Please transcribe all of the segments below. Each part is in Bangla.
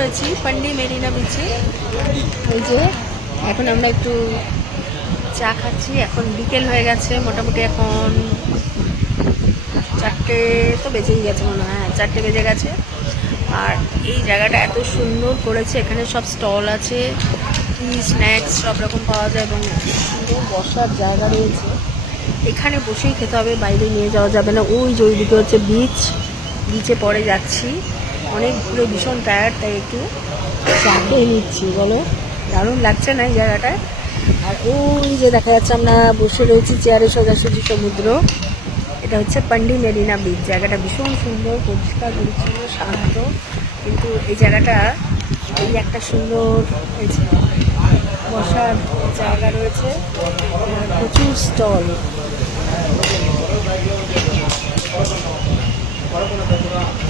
রয়েছি পান্ডি মেরিনা বিচে। এই যে এখন আমরা একটু চা খাচ্ছি। এখন বিকেল হয়ে গেছে, মোটামুটি এখন 4টে তো বেজেই গেছে মনে হয়। 4টে বেজে গেছে। আর এই জায়গাটা এত সুন্দর করেছে, এখানে সব স্টল আছে, টি স্ন্যাক্স সব রকম পাওয়া যায় এবং সুন্দর বসার জায়গা রয়েছে। এখানে বসেই খেতে হবে, বাইরে নিয়ে যাওয়া যাবে না। ওই যে ওইদিকে হচ্ছে বিচে পরে যাচ্ছি। অনেক ঘুরে ভীষণ টায়ার্ড, তাই একটু চা খেয়ে নিচ্ছি। বলো, দারুণ লাগছে না এই জায়গাটায়? আর ওই যে দেখা যাচ্ছে আমরা বসে রয়েছি চেয়ারে, সোজাসুজি সমুদ্র। এটা হচ্ছে পান্ডি মেরিনা বিচ। জায়গাটা ভীষণ সুন্দর, পরিষ্কার পরিচ্ছন্ন, শান্ত। কিন্তু এই জায়গাটা এই একটা সুন্দর হয়েছে, বসার জায়গা রয়েছে, প্রচুর স্টল।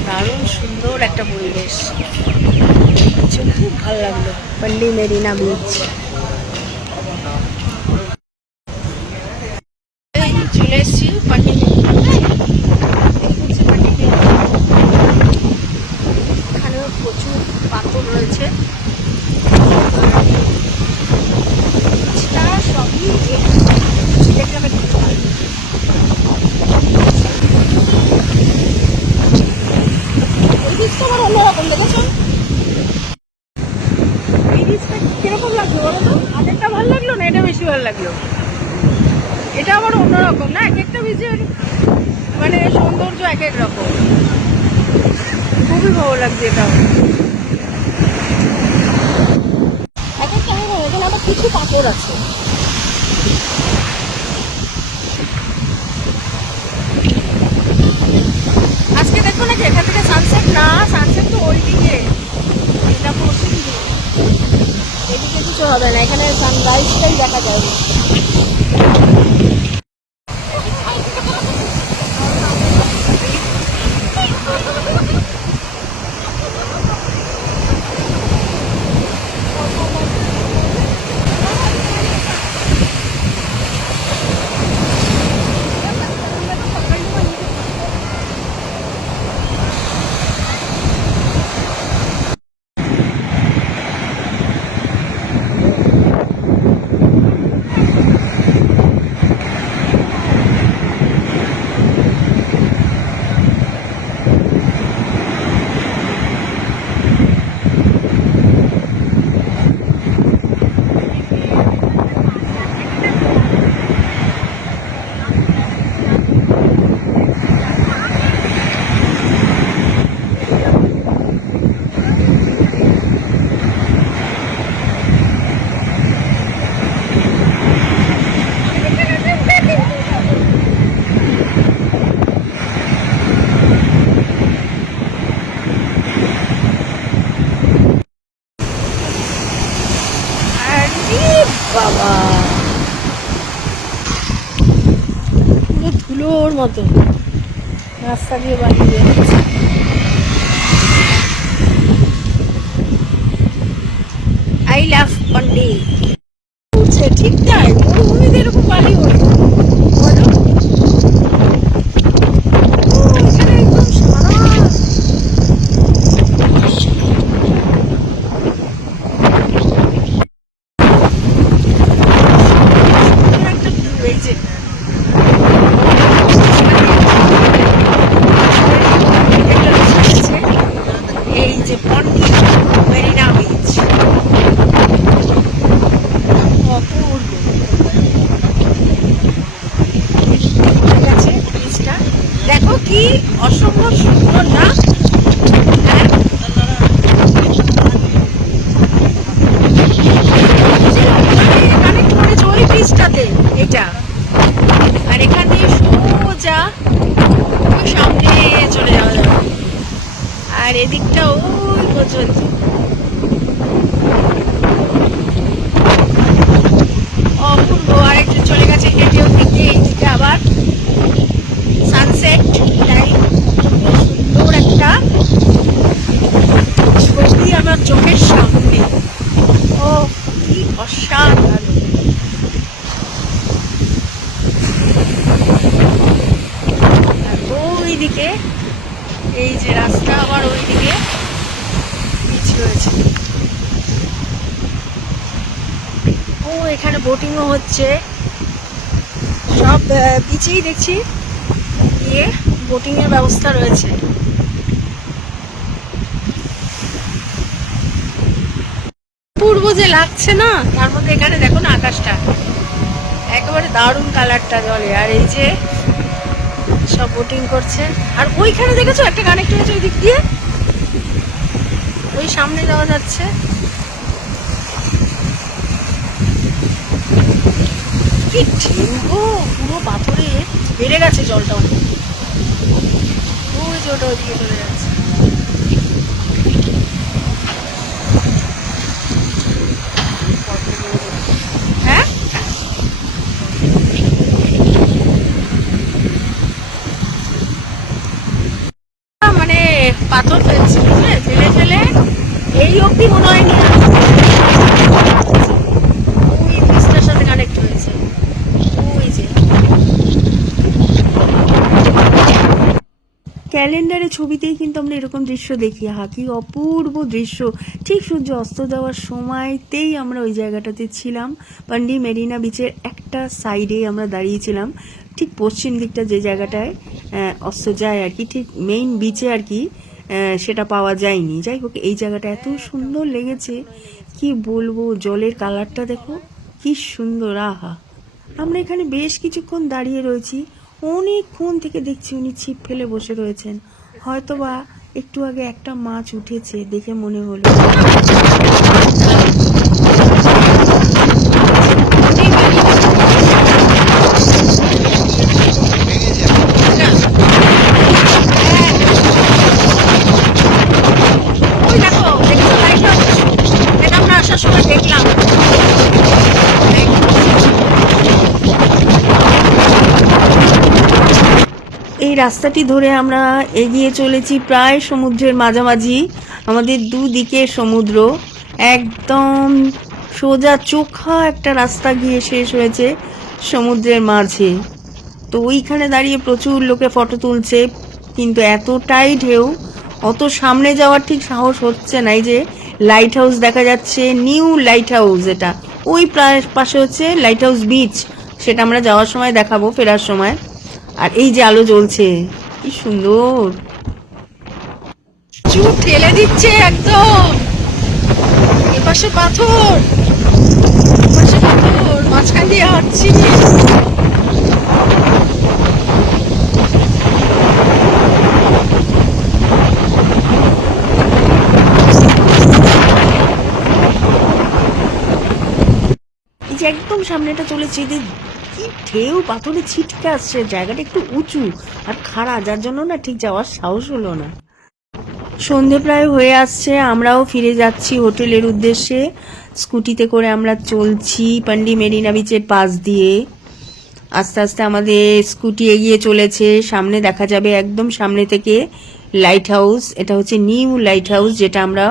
দারুণ সুন্দর একটা পরিবেশ, খুব ভালো লাগলো পান্ডি মেরিনা বিচ। চলে এসেছি পান্ডি এখানেও প্রচুর পাথর রয়েছে। সবই চিড়িয়াখানা দেখতে পাই। এই বীজটা আমার অন্যরকম, দেখেছো? এই বীজটা কিরকম লাগলো বলো তো? আগেরটা ভালো লাগলো না এটা বেশি ভালো লাগলো? এটা আবার অন্যরকম না, এক একটা বীজের মানে সৌন্দর্য এক এক রকম। খুবই ভালো লাগছে এটাও। এক একটা এখানে আবার কিছু পাথর আছে। আজকে দেখবো নাকি এখান থেকে সানসেট? না, সানসেট তো ওইদিকে, এটা পশ্চিম দিকে, এদিকে কিছু হবে না। এখানে সানরাইজটাই দেখা যাবে। বাবা, পুরো ধুলোর মতো রাস্তা দিয়ে বাড়ি যাচ্ছে। আই লাভ পান্ডি। উঠছে ঠিক তাই, মরুভূমিতে এরকম বালি ওঠে বলো? এখানে একদম সারা এই যে পান্ডি মেরিনা বিচ, অপূর্ব। দেখো কি অসম্ভব সুন্দর না? হ্যাঁ, কানেক্ট করেছে ওই ব্রিজটাতে এটা। আর এখান দিয়ে সোজা ওই সামনে চলে যাওয়া যাবে। আর এদিকটা ওই পর্যন্ত। অপূর্ব। আর একটু চলে গেছে হেঁটে ওদিকে, এইদিকে আবার সানসেট টাইম। সুন্দর একটা ছবি আমার চোখের সামনে। ও কি অসাধারণ। ওইদিকে এই যে রাস্তা, আবার ওইদিকে বিচ রয়েছে। ও এখানে বোটিংও হচ্ছে, সব বিচেই দেখছি গিয়ে বোটিং এর ব্যবস্থা রয়েছে। পূর্ব যে লাগছে না, তার মধ্যে এখানে দেখো না আকাশটা একেবারে দারুণ কালারটা জলে, আর এই যে সব বোটিং করছে। আর ওইখানে দেখেছো একটা কানেক্ট হয়েছে ওই দিক দিয়ে, ওই সামনে যাওয়া যাচ্ছে। কি ঢেউ গো, পুরো পাথরে বেড়ে গেছে জলটা, ওই যে ওটা ওইদিকে চলে যাচ্ছে। হ্যাঁ মানে পাথর ফেলছে, বুঝলে, ফেলে ফেলে এই অবধি মনে হয় নিয়ে ওই ব্রিজটার সাথে কানেক্ট হয়েছে। ওই যে ক্যালেন্ডারে ছবিতেই কিন্তু আমরা এরকম দৃশ্য দেখি, কি অপূর্ব দৃশ্য। ঠিক সূর্য অস্ত যাওয়ার সময়তেই আমরা ওই জায়গাটাতে ছিলাম, পান্ডি মেরিনা বিচের একটা সাইডে আমরা দাঁড়িয়েছিলাম, ঠিক পশ্চিম দিকটা যে জায়গাটায় অস্ত যায় আর কি, ঠিক মেইন বিচে আর কি, সেটা পাওয়া যায়নি। যাই হোক, এই জায়গাটা এত সুন্দর লেগেছে, কি বলবো, জলের কালারটা দেখো কি সুন্দর, আহা। আমরা এখানে বেশ কিছুক্ষণ দাঁড়িয়ে রয়েছি, অনেকক্ষণ থেকে দেখছি উনি ছিপ ফেলে বসে রয়েছেন, হয়তোবা একটু আগে একটা মাছ উঠেছে দেখে মনে হলো। ওই দেখো, এটা আমরা আসার সময় দেখলাম। এই রাস্তাটি ধরে আমরা এগিয়ে চলেছি প্রায় সমুদ্রের মাঝামাঝি, আমাদের দুদিকে সমুদ্র, একদম সোজা চোখা একটা রাস্তা গিয়ে শেষ হয়েছে সমুদ্রের মাঝে। তো ওইখানে দাঁড়িয়ে প্রচুর লোকে ফটো তুলছে, কিন্তু এতটাই ঢেউ, অত সামনে যাওয়ার ঠিক সাহস হচ্ছে না। এই যে লাইট হাউস দেখা যাচ্ছে, নিউ লাইট হাউস, এটা ওই পাশে হচ্ছে লাইট হাউস বিচ, সেটা আমরা যাওয়ার সময় দেখাবো, ফেরার সময়। আর এই যে আলো জ্বলছে, কি সুন্দর, চুপ ঠেলে দিচ্ছে একদম। এপাশে পাথর, এপাশে পাথর, মাঝখান দিয়ে হাঁটছি। এই যে একদম সামনেটা চলেছে, কি ঢেউ, পাথরে ছিটকে আসছে, জায়গাটা একটু উঁচু আর খাড়া, যার জন্য না ঠিক যাওয়ার সাহস হলো না। সন্ধে প্রায় হয়ে আসছে, আমরাও ফিরে যাচ্ছি হোটেলের উদ্দেশ্যে। স্কুটিতে করে আমরা চলছি পান্ডি মেরিনা বিচের পাশ দিয়ে। আস্তে আস্তে আমাদের স্কুটি এগিয়ে চলেছে, সামনে দেখা যাবে একদম সামনে থেকে লাইট হাউস, এটা হচ্ছে নিউ লাইট হাউস, যেটা আমরা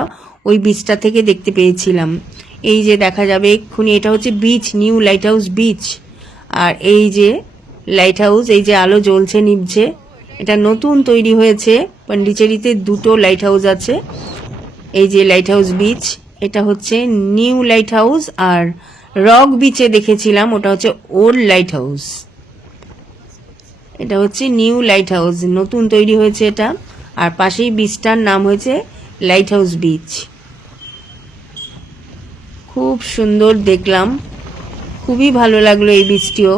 ওই বিচটা থেকে দেখতে পেয়েছিলাম। এই যে দেখা যাবে এক্ষুনি, এটা হচ্ছে beach, new lighthouse beach. আর এই যে লাইট হাউস, এই যে আলো জ্বলছে নিভছে, এটা নতুন তৈরি হয়েছে। পন্ডিচেরিতে দুটো লাইট হাউস আছে। এই যে লাইট হাউস বিচ, এটা হচ্ছে নিউ লাইট হাউস, আর রক বিচে দেখেছিলাম ওটা হচ্ছে ওল্ড লাইট হাউস। এটা হচ্ছে নিউ লাইট হাউস, নতুন তৈরি হয়েছে এটা, আর পাশেই বিচটার নাম হয়েছে লাইট হাউস বিচ। খুব সুন্দর দেখলাম, খুবই ভালো লাগলো এই বিচটিও।